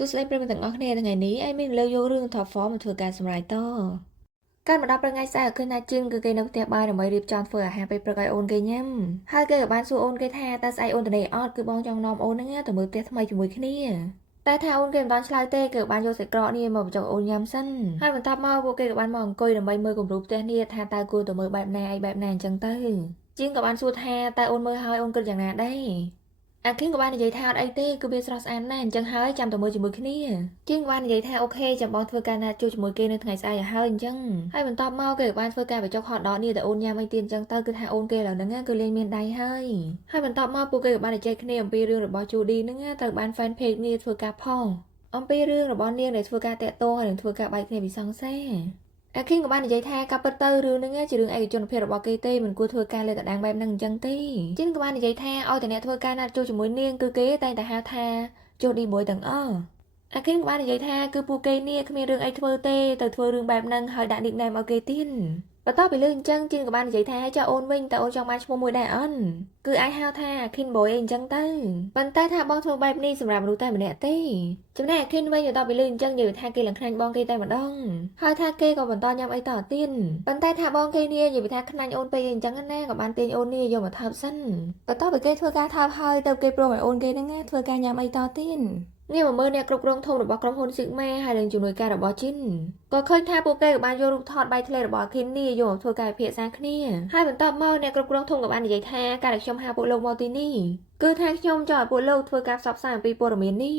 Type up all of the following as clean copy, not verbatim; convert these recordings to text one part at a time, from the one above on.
សួស្តីប្រិយមិត្តទាំងអស់គ្នាថ្ងៃនេះឯមានលើយករឿង Top 4មកធ្វើការសម្រាយតការមកដល់ព្រឹកថ្ងៃស្អែកឃើញថាជឿនគឺគេនៅផ្ទះបាយដើម្បីរៀបចំធ្វើអាហារពេលព្រឹកឲ្យអូនគេញ៉ាំហើយគេក៏បានសួរអូនគេថាតើស្អែកអូនទៅនេះអត់គឺបងចង់នាំអូនហ្នឹងទៅមើលផ្ទះថ្មីជាមួយគ្នាតែថាអូនគេមិនបានឆ្លើយទេគឺបានយកសាច់ក្រកនេះមកបញ្ចុកអូនញ៉ាំសិនហើយបន្ទាប់មកពួកគេក៏បានមកអង្គុយដើម្បីមើលគំរូផ្ទះនេះថាតើគួរទៅមើលបែបណាអីបែបណាអញ្ចឹងទៅជឿនក៏បានសួរថាតើអូនមើលហើយអូនគិតយ៉ាងណាដែរអាគីងក៏បាននិយាយថាអត់អីទេគឺវាស្រស់ស្អាតណាស់អញ្ចឹងហើយចាំទៅមើលជាមួយគ្នាជាងក៏បាននិយាយថាអូខេចាំបងធ្វើការណាត់ជួបជាមួយគេនៅថ្ងៃស្អែកឲ្យហើយអញ្ចឹងហើយបន្ទាប់មកគេក៏បានធ្វើការបញ្ចុកហតដកនេះទៅអូនញ៉ាំអីទៀតអញ្ចឹងទៅគឺថាអូនគេឥឡូវហ្នឹងគឺលេងមានដៃហើយបន្ទាប់មកពួកគេក៏បាននិយាយគ្នាអំពីរឿងរបស់ Judy ហ្នឹងត្រូវបាន fan page នេះធ្វើការផងអំពីរឿងរបស់នាងដែលធ្វើការតាក់ទងហើយនឹងធ្វើការបែកគ្នាពីសង្សារអាគីងក៏បាននិយាយថាការពិតទៅរឿងហ្នឹងជារឿងឯកជនភាពរបស់គេទេមិនគួរធ្វើការលើកដដាងបែបហ្នឹងអញ្ចឹងទេជីនក៏បាននិយាយថាឲ្យតែអ្នកធ្វើការណាត់ជួបជាមួយនាងគឺគេតែងតែហៅថាជូឌីមួយទាំងអស់អាគីងក៏បាននិយាយថាគឺពួកគេនេះគ្មានរឿងអីធ្វើទេទៅធ្វើរឿងបែបហ្នឹងហើយដាក់ nickname ឲ្យគេទៀតបន្ទាប់ពីលើអញ្ចឹងជីនក៏បាននិយាយថាចុះអូនវិញតើអូនចង់បានឈ្មោះមួយដែរអន់គឺអាចហៅថា Kin Boy អីអញ្ចឹងទៅប៉ុន្តែថាបងធ្វើបែបនេះសម្រាប់មនុស្សតែម្នាក់ទេចំណែក Kin វិញបន្ទាប់ពីលើអញ្ចឹងនិយាយថាគេលំខ្លាញ់បងគេតែម្ដងហើយថាគេក៏បន្តញ៉ាំអីតទៀតប៉ុន្តែថាបងគេនេះនិយាយថាខ្លាញ់អូនពេកអីអញ្ចឹងណាក៏បានទាញអូននេះយកមកថើបសិនបន្ទាប់ពីគេធ្វើការថើបហើយទៅគេព្រមឲ្យអូនគេហ្នឹងធ្វើការញ៉ាំអីតទៀតងាកមកមើលអ្នកគ្រប់គ្រងធំរបស់ក្រុមហ៊ុន Sigma ហើយនឹងជំនួយការរបស់ជីនក៏ឃើញថាពួកគេក៏បានយករូបថតបាយធ្លេរបស់ Kin នេះយកមកធ្វើការពិភាក្សាគ្នាហើយបន្ទាប់មកអ្នកគ្រប់គ្រងធំក៏បាននិយាយថាការដែលខ្ញុំហៅពួកលោកមកទីនេះគឺថាខ្ញុំចង់ឲ្យពួកលោកធ្វើការផ្សព្វផ្សាយអំពីព័ត៌មាននេះ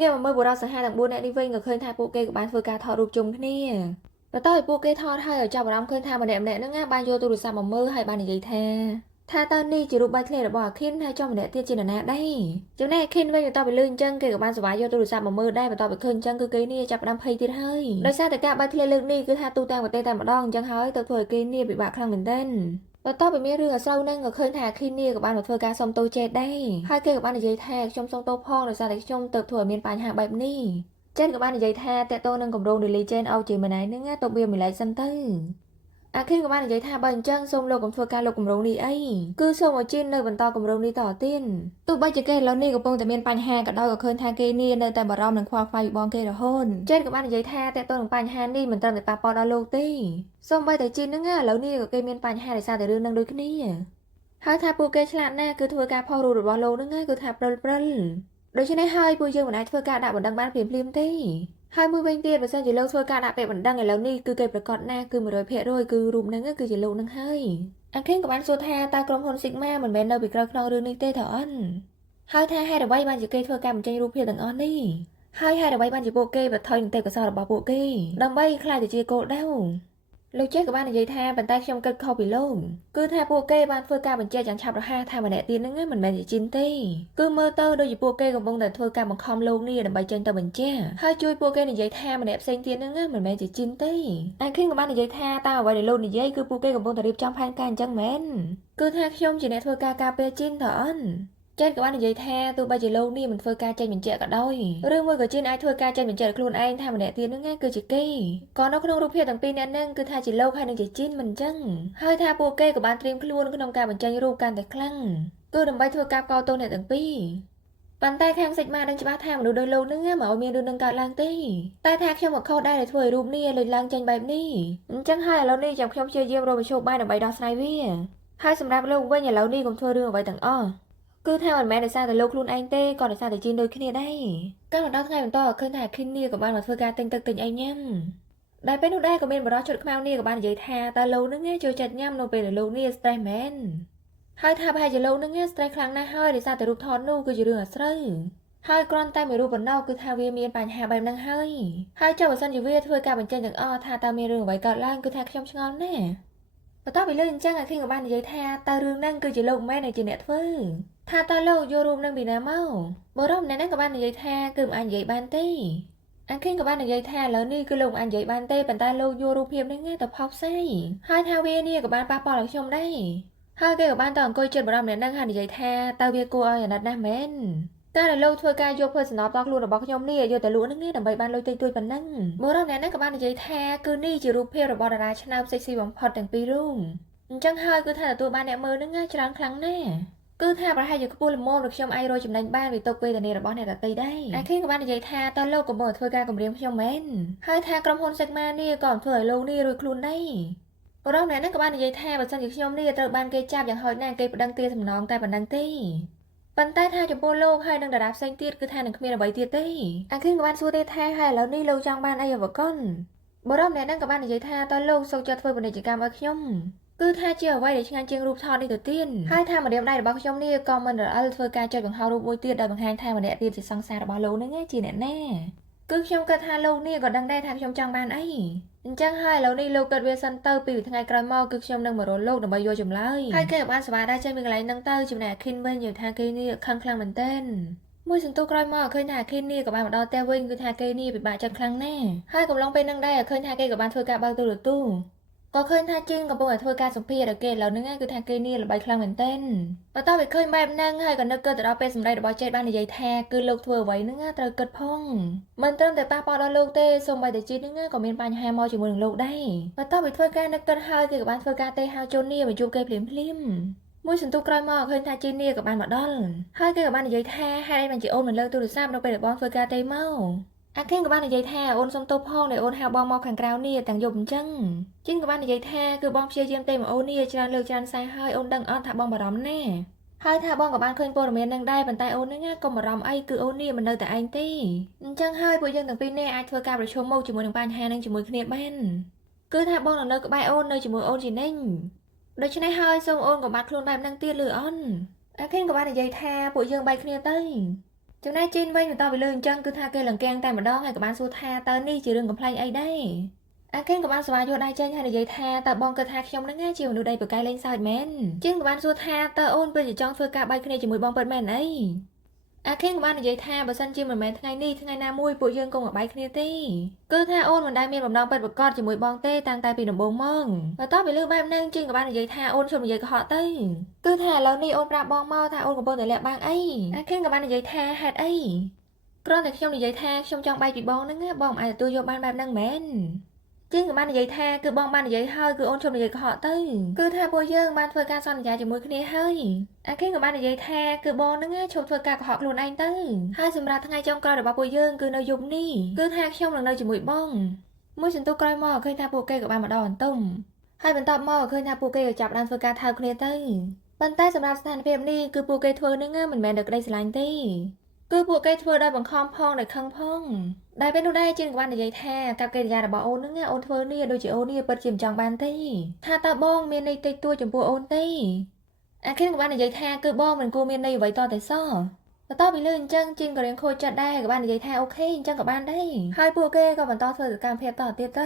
ងាកមកមើលបុរសសហាទាំង4នាក់នេះវិញក៏ឃើញថាពួកគេក៏បានធ្វើការថតរូបជុំគ្នាបន្ទាប់ពីពួកគេថតហើយឲ្យចាប់អារម្មណ៍ឃើញថាម្នាក់ៗហ្នឹងបានយកទូរស័ព្ទមកមើលហើយបាននិយាយថាតើនេះជារូបបាយធ្លេរបស់អាខិនហើយចំម្នាក់ទៀតជានរណាដែរចំណែកអាខិនវិញបន្ទាប់ពីលឺអញ្ចឹងគេក៏បានសប្បាយយកទូរស័ព្ទមកមើលដែរបន្ទាប់ពីឃើញអញ្ចឹងគឺគេនេះចាប់ផ្ដើមភ័យទៀតហើយដោយសារតែការបាយធ្លេលើកនេះគឺថាទូទាំងប្រទេសតែម្ដងអញ្ចឹងហើយទៅធ្វើឲ្យគេនេះពិបាកខ្លាំងមែនទែនបន្ទាប់ពីមានរឿងអាស្រូវហ្នឹងក៏ឃើញថាអាខិននេះក៏បានមកធ្វើការសុំទោសចេតដែរហើយគេក៏បាននិយាយថាខ្ញុំសុំទោសផងដោយសារតែខ្ញុំទៅធ្វើឲ្យមានបញ្ហាបែបនេះចេតក៏បាននិយាយថាតើតើនឹងគម្រោង Daily Chain អោជាម្នាក់ហ្នឹងទៅវាមិនឡែកសិនទៅអាខិនក៏បាននិយាយថាបើអញ្ចឹងសូមលោកកុំធ្វើការលោកគម្រោងនេះអីគឺសូមឲ្យជីននៅបន្តគម្រោងនេះតទៀតទោះបីជាគេឥឡូវនេះកំពុងតែមានបញ្ហាក៏ដោយក៏ឃើញថាគេនេះនៅតែបារម្ភនឹងខ្វល់ខ្វាយពីបងគេរហូតចេនក៏បាននិយាយថាតើតើនឹងបញ្ហានេះមិនត្រឹមតែប៉ះពាល់ដល់លោកទេសូម្បីតែជីនហ្នឹងឥឡូវនេះក៏គេមានបញ្ហាដោយសារតែរឿងហ្នឹងដូចគ្នាហើយថាពួកគេឆ្លាតណាស់គឺធ្វើការផុសរូបរបស់លោកហ្នឹងគឺថាព្រិលដូច្នេះហើយពួកយើងមិនអាចធ្វើការដាក់បណ្ដឹងបានភ្លាមៗទេហើយមួយវិញទៀតបើសិនជាលោកធ្វើការដាក់ពាក្យបណ្ដឹងឥឡូវនេះគឺគេប្រកាសណាគឺ 100% គឺរូបហ្នឹងគឺជាលោកហ្នឹងហើយអាខេងក៏បានសួរថាតើក្រុមហ៊ុន Sigma មិនមែននៅពីក្រោយខ្នងរឿងនេះទេតើអន់ហើយថាហេតុអ្វីបានជាគេធ្វើការបញ្ចេញរូបភាពទាំងអស់នេះហើយហេតុអ្វីបានជាពួកគេបន្ថយនឹងទេពកោសល្យរបស់ពួកគេដើម្បីខ្លាចទៅជាគោលដៅលោកចេះក៏បាននិយាយថាប៉ុន្តែខ្ញុំគិតខុសពីលោកគឺថាពួកគេបានធ្វើការបញ្ជាក់យ៉ាងឆាប់រហ័សថាម្នាក់ទៀតហ្នឹងមិនមែនជាជីនទេគឺមើលទៅដូចជាពួកគេកំពុងតែធ្វើការបង្ខំលោកនេះដើម្បីចេញទៅបញ្ជាក់ហើយជួយពួកគេនិយាយថាម្នាក់ផ្សេងទៀតហ្នឹងមិនមែនជាជីនទេអាខិនក៏បាននិយាយថាតើអ្វីដែលលោកនិយាយគឺពួកគេកំពុងតែរៀបចំផែនការអញ្ចឹងមែនគឺថាខ្ញុំជាអ្នកធ្វើការការពារជីនតើអន់ចេនក៏បាននិយាយថាទោះបីជាលោកនេះមិនធ្វើការចេញបញ្ជាក់ក៏ដោយឬមួយក៏ជីនអាចធ្វើការចេញបញ្ជាក់ខ្លួនឯងថាម្នាក់ទៀតហ្នឹងគឺជាគេក៏នៅក្នុងរូបភាពទាំងពីរអ្នកហ្នឹងគឺថាជាលោកហើយនឹងជាជីនមិនអញ្ចឹងហើយថាពួកគេក៏បានត្រៀមខ្លួនក្នុងការបញ្ចេញរូបកាន់តែខ្លាំងគឺដើម្បីធ្វើការកោតទោសអ្នកទាំងពីរប៉ុន្តែខាងសិចម៉ាដឹងច្បាស់ថាមនុស្សដូចលោកហ្នឹងមកឲ្យមានរឿងនឹងកើតឡើងទេតែថាខ្ញុំក៏ខុសដែរដែលធ្វើឲ្យរូបនេះលេចឡើងចេញបែបនេះអញ្ចឹងហើយឥឡូវនេះចាំខ្ញុំព្យាយាមរកមធ្យោបាយដើម្បីដោះស្រាយវាហើយសម្រាប់លោកវិញឥឡូវនេះកុំធ្វើរឿងអ្វីទាំងអស់គឺថាមិនមែនដោយសារតែលោកខ្លួនឯងទេក៏ដោយសារតែជីនដូចគ្នាដែរកាលមកដល់ថ្ងៃបន្តឃើញថាខិននេះក៏បានមកធ្វើការទិញទឹកទិញអីញ៉ាំដែលពេលនោះដែរក៏មានបរិសុទ្ធជុតខ្មៅនេះក៏បាននិយាយថាតើលោកនឹងចូលចិត្តញ៉ាំនៅពេលដែលលោកនេះ stress មែនហើយថាប្រហែលជាលោកនឹង stress ខ្លាំងណាស់ហើយដោយសារតែរូបថតនោះគឺជារឿងអាស្រូវហើយគ្រាន់តែមួយរូបប៉ុណ្ណោះគឺថាវាមានបញ្ហាបែបហ្នឹងហើយចុះបើសិនជាវាធ្វើការបញ្ចេញទាំងអស់ថាតើមានរឿងអ្វីកើតឡើងគឺថាខ្ញុំឆ្ងល់ណាស់បន្ទាប់ពីលើអញ្ចឹងអាខិនក៏បាននិយាយថាតើរឿងហ្នឹងគឺជាលោកមែនដែលជាអ្នកធ្វើថាតើលោកយករូបនឹងពីណាមកបរិបម្នាក់ហ្នឹងក៏បាននិយាយថាគឺមិនអាចនិយាយបានទេអាខិនក៏បាននិយាយថាឥឡូវនេះគឺលោកមិនអាចនិយាយបានទេប៉ុន្តែលោកយករូបភាពហ្នឹងទៅផុសផ្សាយហើយថាវានេះក៏បានប៉ះពាល់ដល់ខ្ញុំដែរហើយគេក៏បានទៅអង្គុយជិតបរិបម្នាក់ហ្នឹងហើយនិយាយថាតើវាគួរឲ្យអាណិតណាស់មែនតែលោកធ្វើការយក personal តខ្លួនរបស់ខ្ញុំនេះយកទៅលក់ហ្នឹងដើម្បីបានលុយតិចតួចប៉ុណ្ណឹងបរិបម្នាក់ហ្នឹងក៏បាននិយាយថាគឺនេះជារូបភាពរបស់តារាឆ្នើម sexy បំផុតទាំងពីររូបអញ្ចឹងហើយគឺថាទទួលបានអ្នកមើលហ្នឹងច្រើនខ្លាំងណាស់ គឺថាប្រហែលជាខ្ពស់ល្មមដូចខ្ញុំអាចរកចំណេញបានពីទុកវេទនារបស់អ្នកដទៃដែរអាខេនក៏បាននិយាយថាតើលោកកំពុងធ្វើការគម្រាមខ្ញុំមែនហើយថាក្រុមហ៊ុន Sigma នេះក៏ធ្វើឲ្យលោកនេះរួចខ្លួនដែរបរិបអ្នកនឹងក៏បាននិយាយថាបើសិនជាខ្ញុំនេះត្រូវបានគេចាប់យ៉ាងហោចណាស់គេប្តឹងទារសំណងតែប៉ុណ្្នឹងទេប៉ុន្តែថាចំពោះលោកហើយនឹងតារាផ្សេងទៀតគឺថានឹងគ្មានអ្វីទៀតទេអាខេនក៏បានសួរទេថាហើយឥឡូវនេះលោកចង់បានអីអ្វីកុនបរិបអ្នកនឹងក៏បាននិយាយថាតើលោកសូមចុះធ្វើពាណិជ្ជកម្មឲ្យខ្ញុំគឺថាជាអ្វីដែលឆ្ងាញ់ជាងរូបថតនេះទៅទៀតហើយថាម្រាមដៃរបស់ខ្ញុំនេះក៏មិនរអិលធ្វើការចុចបង្ហោះរូបមួយទៀតដោយបង្ហាញថាម្នាក់ទៀតជាសង្សាររបស់លោកនឹងជាអ្នកណាគឺខ្ញុំគិតថាលោកនេះក៏ដឹងដែរថាខ្ញុំចង់បានអីអញ្ចឹងហើយឥឡូវនេះលោកគិតវាសិនទៅពីថ្ងៃក្រោយមកគឺខ្ញុំនឹងមករកលោកដើម្បីយកចម្លើយហើយគេបានសវ៉ាដែរចេញពីកន្លែងហ្នឹងទៅចំណែកអាខិនវិញនិយាយថាគេនេះខឹងខ្លាំងមែនទែនមួយសន្ទុះក្រោយមកឃើញថាអាខិននេះក៏បានមកដល់ផ្ទះវិញគឺថាគេនេះពិបាកចិត្តខ្លាំងណាស់ហើយកំឡុងពេលហ្នឹងដែរឃើញថាគេក៏បានធ្វើការបើកទូរទស្សន៍ក៏ឃើញថាជីនកំពុងតែធ្វើការសម្ភារដល់គេឥឡូវហ្នឹងគឺថាគេនេះល្បីខ្លាំងមែនទែនបន្ទាប់ពីឃើញបែបហ្នឹងហើយក៏នឹកគិតទៅដល់ពេលសម្ដែងរបស់ចេតបាននិយាយថាគឺលោកធ្វើអ្វីហ្នឹងត្រូវគិតផងមិនត្រឹមតែប៉ះពាល់ដល់លោកទេសូម្បីតែជីនហ្នឹងក៏មានបញ្ហាមកជាមួយនឹងលោកដែរបន្ទាប់ពីធ្វើការនឹកគិតហើយគេក៏បានធ្វើការទេហៅជូននេះមកជួបគេភ្លាមមួយសន្ទុះក្រោយមកឃើញថាជីននេះក៏បានមកដល់ហើយគេក៏បាននិយាយថាហេតុអីបានជាអូនមិនលើកទូរស័ព្ទនៅពេលដែលបងធ្វើការទេមកអាខេនក៏បាននិយាយថាអូនសុំទោសផងដែលអូនហៅបងមកខាងក្រៅនេះទាំងយប់អញ្ចឹងជីនក៏បាននិយាយថាគឺបងព្យាយាមទេមកអូននេះច្រើនលើកច្រើនសារហើយអូនដឹងអត់ថាបងបារម្ភណាស់ហើយថាបងក៏បានឃើញព័ត៌មាននឹងដែរប៉ុន្តែអូនហ្នឹងកុំបារម្ភអីគឺអូននេះមិននៅតែឯងទេអញ្ចឹងហើយពួកយើងទាំងពីរនាក់អាចធ្វើការប្រជុំមុខជាមួយនឹងបញ្ហានឹងជាមួយគ្នាបានគឺថាបងនៅក្បែរអូននៅជាមួយអូនជានិញដូច្នេះហើយសូមអូនកុំបាត់ខ្លួនបែបហ្នឹងទៀតលឺអន់អាខេនក៏បាននិយាយថាពួកយើងបែកគ្នាទៅចំណែកជីនវិញបន្តពីលើអញ្ចឹងគឺថាគេលង្កៀងតែម្ដងហើយក៏បានសួរថាតើនេះជារឿងកំ pl ែងអីដែរអាខេនក៏បានស្វែងយល់ដៃចេញហើយនិយាយថាតើបងគិតថាខ្ញុំនឹងជាមនុស្សដីប្រកែកលេងសើចមែនជីនក៏បានសួរថាតើអូនពិតជាចង់ធ្វើការបែកគ្នាជាមួយបងពិតមែនអីអាខេនក៏បាននិយាយថាបើសិនជាមិនមែនថ្ងៃនេះថ្ងៃណាមួយពួកយើងគង់តែបែកគ្នាទេគឺថាអូនមិនដែលមានបំណងពិតប្រាកដជាមួយបងទេតាំងតែពីដំបូងមកបន្ទាប់ពីលើបែបហ្នឹងជីនក៏បាននិយាយថាអូនជុំនិយាយកុហកទៅគឺថាឥឡូវនេះអូនប្រាប់បងមកថាអូនកំពុងតែលាក់បាំងអីអាខេនក៏បាននិយាយថាហេតុអីគ្រាន់តែខ្ញុំនិយាយថាខ្ញុំចង់បែកពីបងហ្នឹងបងមិនអាចទទួលយកបានបែបហ្នឹងមែនជីនក៏បាននិយាយថាគឺបងបាននិយាយហើយគឺអូនជុំនិយាយកុហកទៅគឺថាពួកយើងបានធ្វើការសន្យាជាមួយគ្នាហើយអាខេនក៏បាននិយាយថាគឺបងហ្នឹងឈប់ធ្វើការកុហកខ្លួនឯងទៅហើយសម្រាប់ថ្ងៃចុងក្រោយរបស់ពួកយើងគឺនៅយប់នេះគឺថាខ្ញុំនឹងនៅជាមួយបងមួយសន្ទុះក្រោយមកឃើញថាពួកគេក៏បានមកដល់បន្ទុំហើយបន្ទាប់មកឃើញថាពួកគេក៏ចាប់ដើមធ្វើការថើបគ្នាទៅប៉ុន្តែសម្រាប់ស្ថានភាពនេះគឺពួកគេធ្វើហ្នឹងមិនមែនដោយក្តីស្រឡាញ់ទេគឺពួកគេធ្វើដោយបង្ខំផងដោយខឹងផងដែលពេលនោះដែរជីនក៏បាននិយាយថាកັບកិរិយារបស់អូនហ្នឹងអូនធ្វើនេះដូចជាអូននេះពិតជាមិនចង់បានទេថាតើបងមានន័យតិចតួចចំពោះអូនទេអាខិនក៏បាននិយាយថាគឺបងមិនគួរមានន័យអ្វីតតែសោះបន្ទាប់ពីលើអញ្ចឹងជីនក៏រៀងខូចចិត្តដែរក៏បាននិយាយថាអូខេអញ្ចឹងក៏បានដែរហើយពួកគេក៏បន្តធ្វើសកម្មភាពតទៀតទ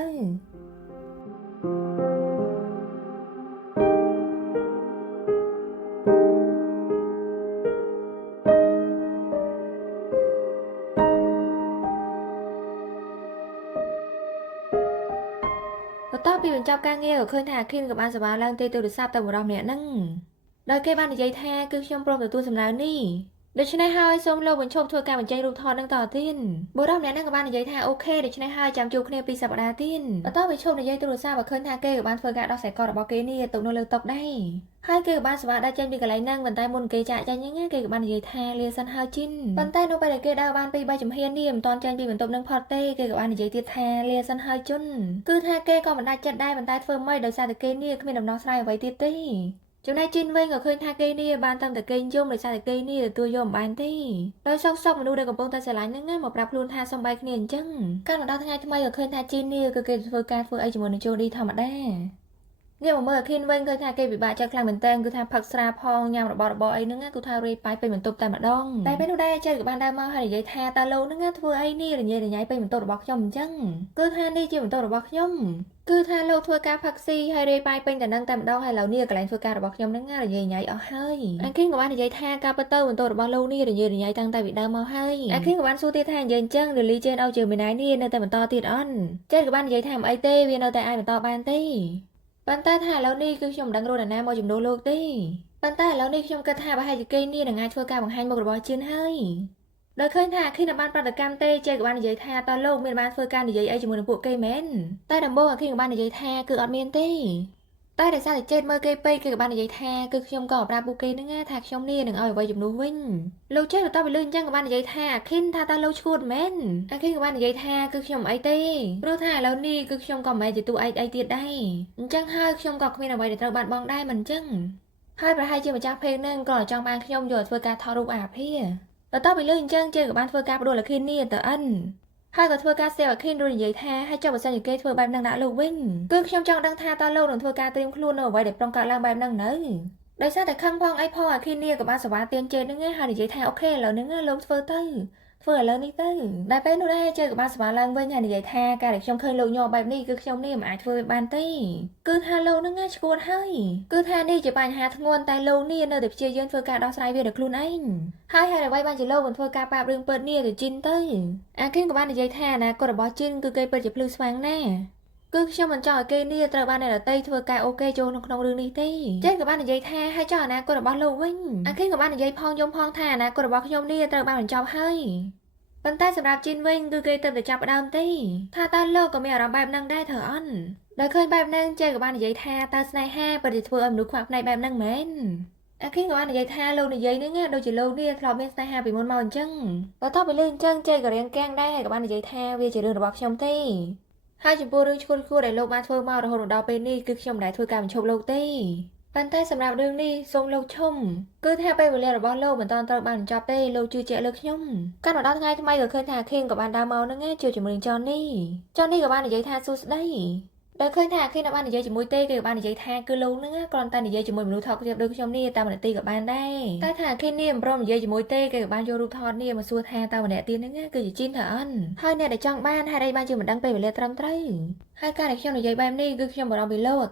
ៅបន្ទាប់ពីបញ្ចប់ការងារក៏ឃើញថាអាខិនក៏បានសប្បាយឡើងទេទូរស័ព្ទទៅបរិះម្នាក់ហ្នឹងដោយគេបាននិយាយថាគឺខ្ញុំព្រមទទួលសំណើនេះដូច្នេះហើយសូមលោកបញ្ឈប់ធ្វើការបញ្ចេញរូបថតនឹងតទៀតបុរសម្នាក់ហ្នឹងក៏បាននិយាយថាអូខេដូច្នេះហើយចាំជួបគ្នា2សប្តាហ៍ទៀតបន្ទាប់ពីឈប់និយាយទូរស័ព្ទក៏ឃើញថាគេក៏បានធ្វើការដោះខ្សែករបស់គេនេះទុកនៅលើតុដែរហើយគេក៏បានសប្បាយដែរចេញពីកន្លែងហ្នឹងប៉ុន្តែមុនគេចាក់ចាញ់ហ្នឹងគេក៏បាននិយាយថាលាសិនហើយជីនប៉ុន្តែនៅពេលដែលគេដើរបាន2-3ជំហាននេះមិនទាន់ចេញពីបន្ទប់នឹងផុតទេគេក៏បាននិយាយទៀតថាលាសិនហើយជុនគឺថាគេក៏មិនដាច់ចិត្តដែរប៉ុន្តែធ្វើម៉េចដោយសារតែគេនេះគ្មានដំណោះស្រាយអ្វីទៀតទេចំណែកជីនវិញក៏ឃើញថាគេនេះបានតាំងតែគេយំដោយសារតែគេនេះទទួលយកមិនបានទេដោយសោកមនុស្សដែលកំពុងតែស្រឡាញ់ហ្នឹងមកប្រាប់ខ្លួនថាសំបីគ្នាអញ្ចឹងកាលមកដល់ថ្ងៃថ្មីក៏ឃើញថាជីននេះគឺគេធ្វើអីជាមួយនឹងជូឌីធម្មតាងាកមកមើលអាខិនវិញឃើញថាគេពិបាកចិត្តខ្លាំងមែនតើគឺថាផឹកស្រាផងញ៉ាំរបស់អីហ្នឹងគឺថារាយប៉ាយពេញបន្ទប់តែម្ដងតែពេលនោះដែរចេះក៏បានដើរមកហើយនិយាយថាតើលោកហ្នឹងធ្វើអីនេះរញ៉េរញ៉ៃពេញបន្ទប់របស់ខ្ញុំអញ្ចឹងគឺថានេះជាបន្ទប់របស់ខ្ញុំគឺថាលោកធ្វើការផឹកស៊ីហើយរាយប៉ាយពេញតែនឹងតែម្ដងហើយឡូវនេះកន្លែងធ្វើការរបស់ខ្ញុំហ្នឹងរញ៉េរញ៉ៃអស់ហើយអាខិនក៏បាននិយាយថាការពិតទៅបន្ទប់របស់លោកនេះរញ៉េរញ៉ៃតាំងតែពីដើមមកហើយអាខិនក៏បានសួរទៀតថានិយាយអញ្ចឹងលីចេនអោជើមីណៃនេះនៅតែបន្តទៀតអន់ចេះក៏បាននិយាយថាមិនអីទេវានៅតែអាចបន្តបានទេប៉ុន្តែថាឥឡូវនេះគឺខ្ញុំមិនដឹងរកណាមកជំនួសលោកទេប៉ុន្តែឥឡូវនេះខ្ញុំគិតថាប្រហែលជាគេនេះនឹងអាចធ្វើការបង្ហាញមុខរបស់ជឿនហើយដោយឃើញថាអាខិនបានប្រតិកម្មទេចេះក៏បាននិយាយថាតើលោកមានបានធ្វើការនិយាយអីជាមួយនឹងពួកគេមែនតែដំបូងអាខិនក៏បាននិយាយថាគឺអត់មានទេ តែដោយសារតែចេតមើលគេពេកគេក៏បាននិយាយថាគឺខ្ញុំក៏ប្រាប់ពួកគេហ្នឹងថាខ្ញុំនេះនឹងឲ្យអ្វីជំនួសវិញលោកចេតបន្តពីលឺអញ្ចឹងក៏បាននិយាយថាអាខិនថាតើលោកឈួតមែនអាខិនក៏បាននិយាយថាគឺខ្ញុំអីទេព្រោះថាឥឡូវនេះគឺខ្ញុំក៏មិនមែនជាទូឯកអីទៀតដែរអញ្ចឹងហើយខ្ញុំក៏គ្មានអ្វីដែលត្រូវបាត់បង់ដែរមិនអញ្ចឹងហើយប្រហែលជាម្ចាស់เพลងហ្នឹងក៏ចង់បានខ្ញុំយកធ្វើការថតរូបអាភាបន្ទាប់ពីលឺអញ្ចឹងចេតក៏បានធ្វើការផ្ដួលអាខិននេះទៅអិនហើយក៏ធ្វើការសេវអាខិនរួចនិយាយថាឲ្យចុះបើសិនជាគេធ្វើបែបហ្នឹងដាក់លោកវិញគឺខ្ញុំចង់ដឹងថាតើលោកនឹងធ្វើការត្រៀមខ្លួននៅអ្វីដែលប្រុងកើតឡើងបែបហ្នឹងនៅដោយសារតែខឹងផងអីផងអាខិននេះក៏បានសវ៉ាទៀនចេតហ្នឹងហើយនិយាយថាអូខេឥឡូវហ្នឹងលោកធ្វើទៅធ្វើឥឡូវនេះទៅតែពេលនោះដែរចេតក៏បានសវ៉ាឡើងវិញហើយនិយាយថាការដែលខ្ញុំឃើញលោកញ័របែបនេះគឺខ្ញុំនេះមិនអាចធ្វើបានទេគឺថាលោកហ្នឹងឈួតហើយគឺថានេះជាបញ្ហាធ្ងន់តែលោកនេះនៅតែព្យាយាមធ្វើការដោះស្រាយវាដោយខ្លួនឯងហើយអ្វីបានជាលោកមិនធ្វើការប៉ាបរឿងពិតនេះទៅជីនទៅអាខិនក៏បាននិយាយថាអនាគតរបស់ជីនគឺគេពិតជាភ្លឺស្វាងណាស់គឺខ្ញុំមិនចង់ឲ្យគេនេះត្រូវបានអ្នកដទៃធ្វើការអូខេចូលក្នុងរឿងនេះទេចេតក៏បាននិយាយថាឲ្យចង់អនាគតរបស់លោកវិញអាខិនក៏បាននិយាយផងយំផងថាអនាគតរបស់ខ្ញុំនេះត្រូវបានបញ្ចប់ហើយប៉ុន្តែសម្រាប់ជីនវិញគឺគេទៅតែចាប់ផ្ដើមទេថាតើលោកក៏មានអារម្មណ៍បែបហ្នឹងដែរធ្វើអន់ដែលឃើញបែបហ្នឹងចេតក៏បាននិយាយថាតើស្នេហាពិតជាធ្វើឲ្យមនុស្សខ្វះផ្នែកបែបហ្នឹងមែនអាខិនក៏បាននិយាយថាលោកនិយាយហ្នឹងដូចជាលោកនេះធ្លាប់មានស្នេហាពីមុនមកអញ្ចឹងបន្ទាប់ពីលឺអញ្ចឹងចេតក៏រៀងកាំងដែរហើយក៏បាននិយាយថាវាជារឿងរបស់ខ្ញុំទេហើយចំពោះរឿងឈួតគួរដែលលោកបានធ្វើមករហូតដល់ពេលនេះគឺខ្ញុំមិនដែលធ្វើការបញ្ឈប់លោកទេប៉ុន្តែសម្រាប់រឿងនេះសូមលោកឈុំគឺថាពេលវេលារបស់លោកមិនតាន់ត្រូវបានបញ្ចប់ទេលោកជឿជាក់លើខ្ញុំកាន់មកដល់ថ្ងៃថ្មីក៏ឃើញថាខេងក៏បានដើរមកហ្នឹងជួបជាមួយនឹងចននេះក៏បាននិយាយថាសួស្ដីដែលឃើញថាខេងបាននិយាយជាមួយទេគេក៏បាននិយាយថាគឺលោកហ្នឹងគ្រាន់តែនិយាយជាមួយមនុស្សថតទៀតដូចខ្ញុំនេះតាមនាទីក៏បានដែរតែថាខេងនេះមិនព្រមនិយាយជាមួយទេគេក៏បានយករូបថតនេះមកសួរថាតើម្នាក់ទៀតហ្នឹងគឺជាជីនថាអន់ហើយអ្នកដែលចង់បានហេតុអីបានជាមិនដឹងពេលវេលាត្រឹមត្រូវហើយការដែលខ្ញុំនិយាយបែបនេះគឺខ្ញុំបារម្ភពីលោ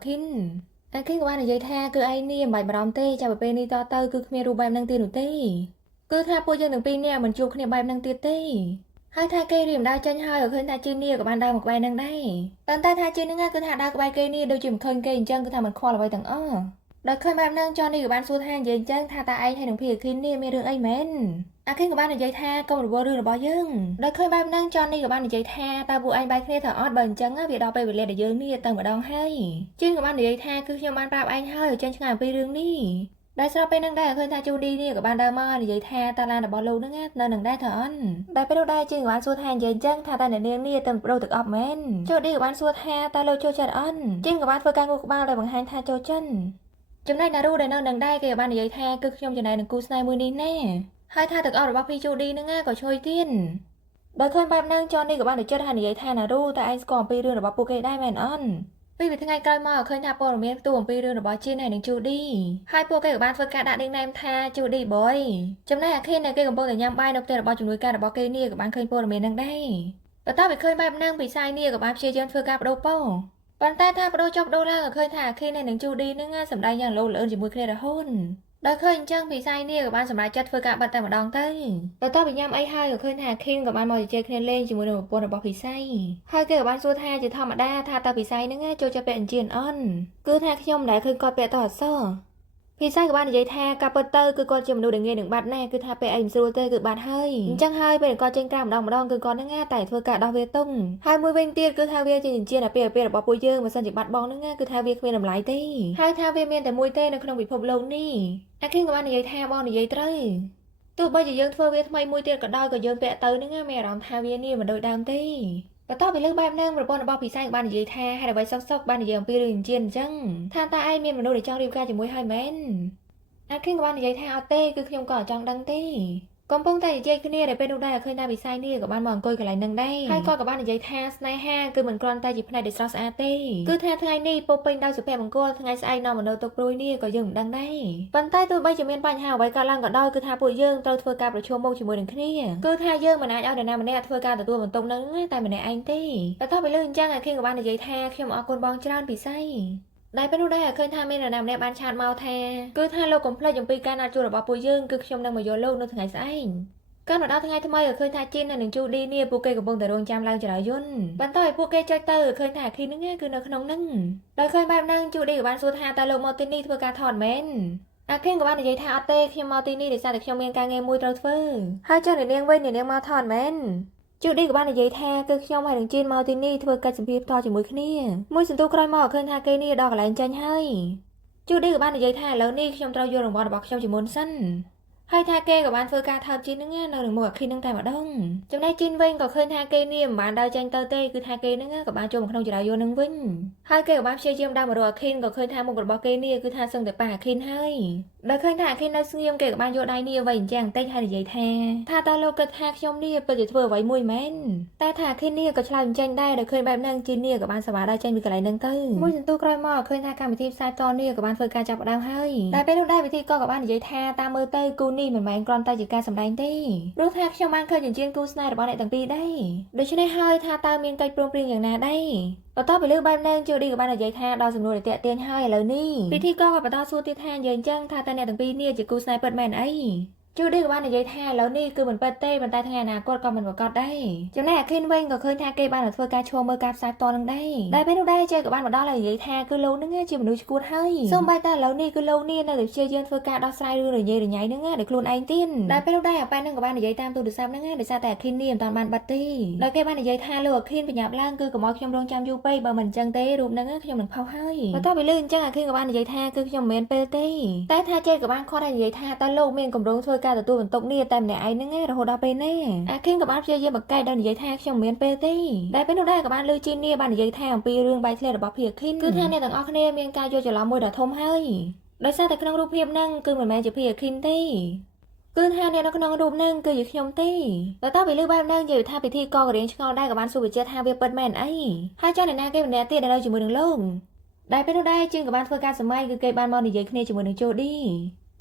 កអាខិនក៏បាននិយាយថាគឺឯងនេះមិនបាច់បារម្ភទេចាប់ពីពេលនេះតទៅគឺគ្មានរូបបែបហ្នឹងទៀតនោះទេគឺថាពួកយើងទាំងពីរនាក់មិនជួបគ្នាបែបហ្នឹងទៀតទេហើយថាគេរៀមដើរចេញហើយឃើញថាជីននេះក៏បានដើរមកក្បែរហ្នឹងដែរប៉ុន្តែថាជីនហ្នឹងគឺថាដើរក្បែរគេនេះដូចជាមិនឃើញគេអញ្ចឹងគឺថាមិនខ្វល់អ្វីទាំងអស់ដល់ឃើញបែបហ្នឹងចននេះក៏បានសួរថានិយាយអញ្ចឹងថាតើឯងហើយនឹងភីអាខិននេះមានរឿងអីមែនអាខិនក៏បាននិយាយថាកុំរវល់រឿងរបស់យើងដល់ឃើញបែបហ្នឹងចននេះក៏បាននិយាយថាតើពួកឯងបែកគ្នាទៅអត់បើអញ្ចឹងវាដល់ពេលវេលាដែលយើងនេះទៅម្ដងហើយជីនក៏បាននិយាយថាគឺខ្ញុំបានប្រាប់ឯងហើយឲ្យចេញឆ្ងាយអំពីរឿងនេះដែលស្របពេលហ្នឹងដែរឃើញថាជូឌីនេះក៏បានដើរមកនិយាយថាតើឡានរបស់លោកហ្នឹងនៅនឹងដែរថាអន់តែពេលនោះដែរជីនក៏បានសួរថានិយាយអញ្ចឹងថាតើអ្នកនាងនេះទៅបដូរទឹកអប់មែនជូឌីក៏បានសួរថាតើលោកចូលចិត្តអន់ជីនក៏បានធ្វើការងូក្បាលដោយបង្ហាញថាចូលចិត្តចំណែកណារូដែលនៅនឹងដែរគេក៏បាននិយាយថាគឺខ្ញុំចំណែកនឹងគូស្នេហ៍មួយនេះណែហើយថាទឹកអប់របស់ភីជូឌីហ្នឹងក៏ឈ្ងុយទៀតដោយឃើញបែបហ្នឹងចននេះក៏បានទៅចិត្តហើយនិយាយថាណារូតើឯងស្គាល់អំពីរឿងរបស់ពួកគេដែរមែនអន់ពីថ្ងៃក្រោយមកឃើញថាព័ត៌មានផ្ទុះអំពីរឿងរបស់ជីនហើយនឹងជូឌីហើយពួកគេក៏បានធ្វើការដាក់ nickname ថាជូឌី boy ចំណែកអាខិនគេកំពុងតែញ៉ាំបាយនៅផ្ទះរបស់ជំនួយការរបស់គេនេះក៏បានឃើញព័ត៌មានហ្នឹងដែរបន្ទាប់ពីឃើញបែបហ្នឹងពីសាយនេះក៏បានព្យាយាមធ្វើការបដូរប៉ោប៉ុន្តែថាបដូរចុះបដូរឡើងក៏ឃើញថាអាខិននិងជូឌីហ្នឹងសម្ដែងយ៉ាងលោលឿនជាមួយគ្នារហូតដល់ឃើញអញ្ចឹងពីសាយនេះក៏បានសម្រេចចិត្តធ្វើការបិទតែម្ដងទៅបន្ទាប់ពីញ៉ាំអីហើយក៏ឃើញថាខីនក៏បានមកជជែកគ្នាលេងជាមួយនឹងប្រពន្ធរបស់ពិស័យហើយគេក៏បានសួរថាជាធម្មតាថាតើពិស័យហ្នឹងចូលចិត្តពាក់អញ្ជៀនអន់គឺថាខ្ញុំមិនដែលឃើញគាត់ពាក់តអសពិស័យក៏បាននិយាយថាការពិតទៅគឺគាត់ជាមនុស្សដែលងាយនឹងបាត់ណាស់គឺថាពាក់អីមិនស្រួលទេគឺបាត់ហើយអញ្ចឹងហើយពេលគាត់ចេញក្រៅម្ដងគឺគាត់ហ្នឹងតែធ្វើការដោះវាទុំហើយមួយវិញទៀតគឺថាវាជាអញ្ជៀនអាពាហ៍របស់ពួកយើងបើសិនជាបាត់បង់ហ្នឹងគឺថាវាគ្មានតម្លៃទេហើយថាវាមានតែមួយទេនៅក្នុងពិភពលោកនេះអាខិនក៏បាននិយាយថាបងនិយាយត្រូវទោះបីជាយើងធ្វើវាថ្មីមួយទៀតក៏ដោយក៏យើងពាក់ទៅហ្នឹងមានអារម្មណ៍ថាវានេះមិនដូចដើមទេបន្ទាប់ពីលើកបែបហ្នឹងប្រពន្ធរបស់ពិស័យក៏បាននិយាយថាហេតុអ្វីសុកបាននិយាយអំពីរឿងអញ្ជៀនអញ្ចឹងថាតើឯងមានមនុស្សដែលចង់រៀបការជាមួយហើយមែនអាខិនក៏បាននិយាយថាអត់ទេគឺខ្ញុំក៏ចង់ដឹងទេកំពុងតែនិយាយគ្នាដែលពេលនោះដែរឃើញថាពិស័យនេះក៏បានមកអង្គុយកន្លែងហ្នឹងដែរហើយគាត់ក៏បាននិយាយថាស្នេហាគឺមិនគ្រាន់តែជាផ្នែកដែលស្រស់ស្អាតទេគឺថាថ្ងៃនេះពោពេញដោយសុភមង្គលថ្ងៃស្អែកនាំមកនៅទុកព្រួយនេះក៏យើងមិនដឹងដែរប៉ុន្តែទោះបីជាមានបញ្ហាអ្វីកើតឡើងក៏ដោយគឺថាពួកយើងត្រូវធ្វើការប្រជុំមុខជាមួយនឹងគ្នាគឺថាយើងមិនអាចឲ្យនរណាម្នាក់ធ្វើការទទួលបន្ទុកនឹងតែម្នាក់ឯងទេតែតោះពីលើអញ្ចឹងអាខិនក៏បាននិយាយថាខ្ញុំអរគុណបងច្រើនពិស័យដែលពេលនោះដែរឃើញថាមាននរណាម្នាក់បានឆាតមកថាគឺថាលោកកុំភ្លេចអំពីការណាត់ជួបរបស់ពួកយើងគឺខ្ញុំនឹងមកយកលោកនៅថ្ងៃស្អែកកាលមកដល់ថ្ងៃថ្មីក៏ឃើញថាជីននិងជូឌីនេះពួកគេកំពុងតែរងចាំឡើងចរាយន្តបន្ទាប់ឲ្យពួកគេចុចទៅឃើញថាអាខិនហ្នឹងគឺនៅក្នុងហ្នឹងដោយឃើញបែបហ្នឹងជូឌីក៏បានសួរថាតើលោកមកទីនេះធ្វើការថតមែនអាខិនក៏បាននិយាយថាអត់ទេខ្ញុំមកទីនេះដោយសារតែខ្ញុំមានការងារមួយត្រូវធ្វើហើយចុះនាងវិញនាងមកថតមែន ជូឌីក៏បាននិយាយថាគឺខ្ញុំហើយនឹងជីនមកទីនេះធ្វើកិច្ចសម្ភារផ្ទាល់ជាមួយគ្នាមួយសន្ទុះក្រោយមកឃើញថាគេនេះដល់កន្លែងចាញ់ហើយជូឌីក៏បាននិយាយថាឥឡូវនេះខ្ញុំត្រូវយករង្វាន់របស់ខ្ញុំជាមុនសិនហើយថាគេក៏បានធ្វើការថើបជីនហ្នឹងនៅនឹងមុខអាគីនហ្នឹងតែម្ដងចំណែកជីនវិញក៏ឃើញថាគេនេះមិនបានដើរចាញ់ទៅទេគឺថាគេហ្នឹងក៏បានចូលមកក្នុងចរាយន្តហ្នឹងវិញហើយគេក៏បានព្យាយាមដើរមករកអាគីនក៏ឃើញថាមុខរបស់គេនេះគឺថាសឹងតែប៉ះអាគីនហើយដល់ឃើញថាអាគីននៅស្ងៀមគេក៏បានយកដៃនេះអ្វីអញ្ចឹងបន្តិចហើយនិយាយថាតើលោកគិតថាខ្ញុំនេះពិតជាធ្វើអ្វីមួយមែនតែថាអាគីននេះក៏ឆ្លើយមិនចាញ់ដែរដល់ឃើញបែបហ្នឹងជីននេះក៏បានសប្បាយដើរចាញ់ពីកន្លែងហ្នឹងទៅមួយសន្ទុះក្រោយមកឃើញថាកម្មវិធីផ្សាយតនេះក៏បានធ្វើការចាប់ផ្ដើមហើយតែពេលនោះដែរវិធីក៏បាននិយាយថាតាមមើលទៅគូនេះមិនមែនគ្រាន់តែជាការសម្ដែងទេព្រោះថាខ្ញុំបានឃើញចិញ្ចៀនគូស្នេហ៍របស់អ្នកទាំងពីរដែរដូច្នេះហើយថាតើមានកិច្ចព្រមព្រៀងយ៉ាងណាដែរបន្ទាប់ពីលើបែបហ្នឹងជូឌីក៏បាននិយាយថាដល់សំណួរដែលតាក់ទាញហើយឥឡូវនេះពិធីក៏បន្តសួរទៀតថានិយាយអញ្ចឹងថាតើអ្នកទាំងពីរនេះជាគូស្នេហ៍ពិតមែនអីជូឌីក៏បាននិយាយថាឥឡូវនេះគឺមិនពិតទេប៉ុន្តែថ្ងៃអនាគតក៏មិនប្រកបដែរចំណែកអាខិនវិញក៏ឃើញថាគេបានធ្វើការឈរមើលការផ្សាយផ្ទាល់នឹងដែរដែលពេលនោះដែរជ័យក៏បានមកដល់ហើយនិយាយថាគឺលោកនឹងជាមនុស្សឈួតហើយសូម្បីតែឥឡូវនេះគឺលោកនេះនៅតែព្យាយាមធ្វើការដោះស្រាយរឿងរញ៉េរញ៉ៃនឹងដោយខ្លួនឯងទៀតដែលពេលនោះដែរអាប៉ែនឹងក៏បាននិយាយតាមទូរស័ព្ទនឹងដោយសារតែអាខិននេះមិនតាន់បានបាត់ទេដោយគេបាននិយាយថាលោកអាខិនបញ្ញាប់ឡើងគឺកុំឲ្យខ្ញុំរងចាំយូរពេកបើមិនអញ្ចឹងទេរូបនឹងខ្ញុំនឹងផុសហើយបន្ទាប់ពីលើអញ្ចឹងអាខិនក៏បាននិយាយថាគឺខ្ញុំមិនមែនពេលទេតែថាជ័យក៏បានខត់ហើយនិយាយថាតើលោកមានកម្រងធ្វើការទទួលបន្ទុកនេះតែម្នាក់ឯងហ្នឹងរហូតដល់ពេលណាអាខិនក៏បានព្យាយាមបង្កែកដល់និយាយថាខ្ញុំមិនមានពេលទេតែពេលនោះដែរក៏បានលើជីននេះបាននិយាយថាអំពីរឿងបែកធ្លាយរបស់ភីអាខិនគឺថាអ្នកទាំងអស់គ្នាមានការយល់ច្រឡំមួយដ៏ធំហើយដោយសារតែក្នុងរូបភាពហ្នឹងគឺមិនមែនជាភីអាខិនទេគឺថាអ្នកនៅក្នុងរូបហ្នឹងគឺជាខ្ញុំទេបន្ទាប់ពីលើបែបហ្នឹងនិយាយថាពិធីកករៀងឆ្ងល់ដែរក៏បានសួរបញ្ជាក់ថាវាពិតមែនអីហើយចង់អ្នកណាគេម្នាក់ទៀតដែលនៅជាមួយនឹងលោកដែលពេលនោះដែរជាងក៏បានធ្វើការសម័យគឺគេបានមកនិយាយគ្នាជាមួយនឹង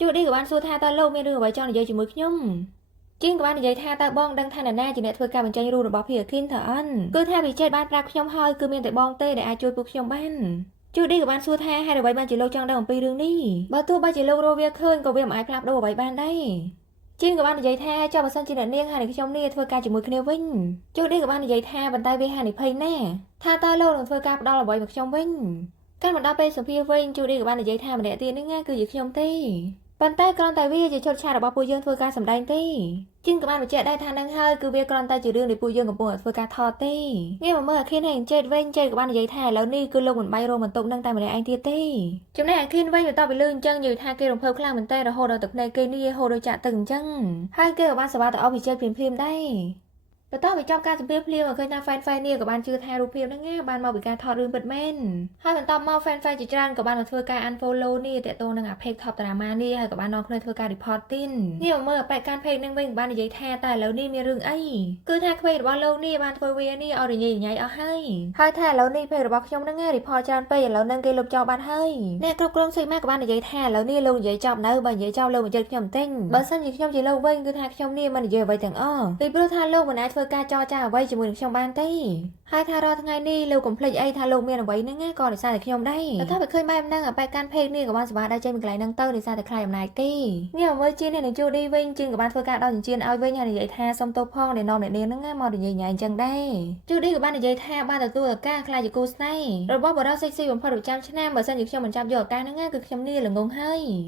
ជូឌីក៏បានសួរថាតើលោកមានរឿងអ្វីចង់និយាយជាមួយខ្ញុំជាងក៏បាននិយាយថាតើបងដឹងថាណាជាអ្នកធ្វើការបញ្ចេញរូបរបស់ភីអាខិនតើអិនគឺថាវិជិតបានប្រាប់ខ្ញុំហើយគឺមានតែបងទេដែលអាចជួយពួកខ្ញុំបានជូឌីក៏បានសួរថាហេតុអ្វីបានជាលោកចង់ដឹងអំពីរឿងនេះបើទោះបីជាលោករកវាឃើញក៏វាមិនអាចផ្លាស់ប្ដូរអ្វីបានដែរជាងក៏បាននិយាយថាចុះបើសិនជាអ្នកនាងហើយខ្ញុំនេះធ្វើការជាមួយគ្នាវិញជូឌីក៏បាននិយាយថាបន្តែវាហានិភ័យណាស់ថាតើលោកនឹងធ្វើការផ្ដល់អ្វីមកខ្ញុំវិញកាលមកដល់ពេលសម្ភារវិញជូឌីក៏បាននិយាយថាម្នាក់ទៀតហ្នឹងគឺជាខ្ញុំទេប៉ុន្តែគ្រាន់តែវាជាឈុតឆាករបស់ពួកយើងធ្វើការសម្ដែងទេជាងក៏បានបញ្ជាក់ដែរថានឹងហើយគឺវាគ្រាន់តែជារឿងដែលពួកយើងកំពុងធ្វើការថតទេងាកមកមើលអាខិនហើយចេតវិញចេតក៏បាននិយាយថាឥឡូវនេះគឺលោកមិនបាយរងបន្ទុកនឹងតែម្នាក់ឯងទៀតទេចំណែកអាខិនវិញបន្ទាប់ពីលឺអញ្ចឹងនិយាយថាគេរំភើបខ្លាំងមែនតើរហូតដល់ទឹកភ្នែកគេនេះហូរដូចចាក់ទឹកអញ្ចឹងហើយគេក៏បានសប្បាយទៅអស់វិជ័យភ្លាមៗដែរបន្ទាប់ពីចប់ការសម្ភាសភ្លាមឃើញថា fan នេះក៏បានជឿថារូបភាពហ្នឹងបានមកពីការថតរឿងពិតមែនហើយបន្ទាប់មក fan ជាច្រើនក៏បានធ្វើការ unfollow នេះតាក់ទងនឹងអា page top drama នេះហើយក៏បាននាំគ្នាធ្វើការ report ទៀតនេះមកមើលអាប៉ែកកាន់ page ហ្នឹងវិញក៏បាននិយាយថាតែឥឡូវនេះមានរឿងអីគឺថាក្មេងរបស់លោកនេះបានធ្វើវានេះឲ្យរញ៉េរញ៉ៃអស់ហើយថាឥឡូវនេះ page របស់ខ្ញុំហ្នឹង report ច្រើនពេកឥឡូវហ្នឹងគេលុបចោលបាត់ហើយអ្នកគ្រប់គ្រង Sigma ក៏បាននិយាយថាឥឡូវនេះលោកនិយាយចប់នៅបើនិយាយចោលលោកបញ្ជាក់ខ្ញុំបន្តិចបើសិនជាខ្ញុំជាលោកវិញគឺថាខ្ញុំនេះមិននិយាយអ្វីទាំងអស់ពីព្រោះថាលោកមិនអាចធ្វើការចរចាអ្វីជាមួយនឹងខ្ញុំបានទេហើយថារាល់ថ្ងៃនេះលោកកុំភ្លេចអីថាលោកមានអ្វីហ្នឹងក៏ដោយសារតែខ្ញុំដែរតែថាឃើញបែបហ្នឹងអាប៉ែកកាន់ page នេះក៏បានសប្បាយដែរចេញពីកន្លែងហ្នឹងទៅដោយសារតែខ្លាចអំណាចទេងាកមកមើលជានេះនឹងជូឌីវិញជាងក៏បានធ្វើការដោះចិញ្ចៀនឲ្យវិញហើយនិយាយថាសុំទោសផងដែលនាំអ្នកនាងហ្នឹងមកនិយាយញ៉ៃអញ្ចឹងដែរជូឌីក៏បាននិយាយថាបានទទួលឱកាសខ្លាចជាគូស្នេហ៍របស់បរិសុទ្ធសេកស៊ីបំផុតប្រចាំឆ្នាំបើសិនជាខ្ញុំមិនចាប់យកឱកាសហ្នឹងគឺខ្ញុំនេះល្ងង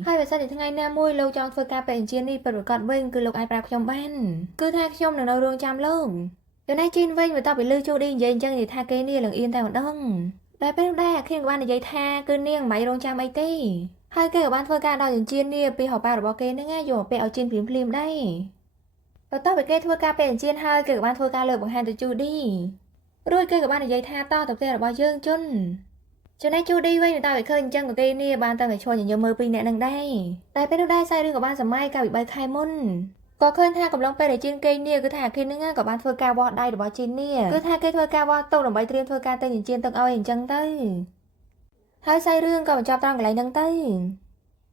ហើយបើសិនជាថ្ងៃណាមួយលោកចង់ធ្វើការពេកចិញ្ចៀននេះពិតប្រាកដវិញគឺលោកអាចប្រាប់ខ្ញុំបានគឺថាខ្ញុំនឹងនៅរងចាំលោកចំណែកជីនវិញបន្ទាប់ពីលឺជូឌីនិយាយអញ្ចឹងនិយាយថាគេនេះលងអៀនតែម្ដងតែពេលនោះដែរអាខិនក៏បាននិយាយថាគឺនាងមិនរងចាំអីទេហើយគេក៏បានធ្វើការដោះចិញ្ចៀននេះពីហោប៉ៅរបស់គេហ្នឹងយកមកពាក់ឲ្យជីនភ្លាមៗដែរបន្ទាប់ពីគេធ្វើការពាក់ចិញ្ចៀនហើយគេក៏បានធ្វើការលើកបង្ហាញទៅជូឌីរួចគេក៏បាននិយាយថាតទៅផ្ទះរបស់យើងជន់ចំណែកជូឌីវិញបន្ទាប់ពីឃើញអញ្ចឹងក៏គេនេះបានតាំងតែឈរញញឹមមើលពីអ្នកនឹងដែរតែពេលនោះដែរសាយរឿងក៏បានសម័យកាលពី3ខែមុនក៏ឃើញថាកំឡុងពេលដែលជីនគេនេះគឺថាអាខិនហ្នឹងក៏បានធ្វើការវាស់ដៃរបស់ជីននេះគឺថាគេធ្វើការវាស់ទុកដើម្បីត្រៀមធ្វើការទិញចិញ្ចៀនទឹកឲ្យអញ្ចឹងទៅហើយសាយរឿងក៏បញ្ចប់ត្រង់កន្លែងហ្នឹងទៅ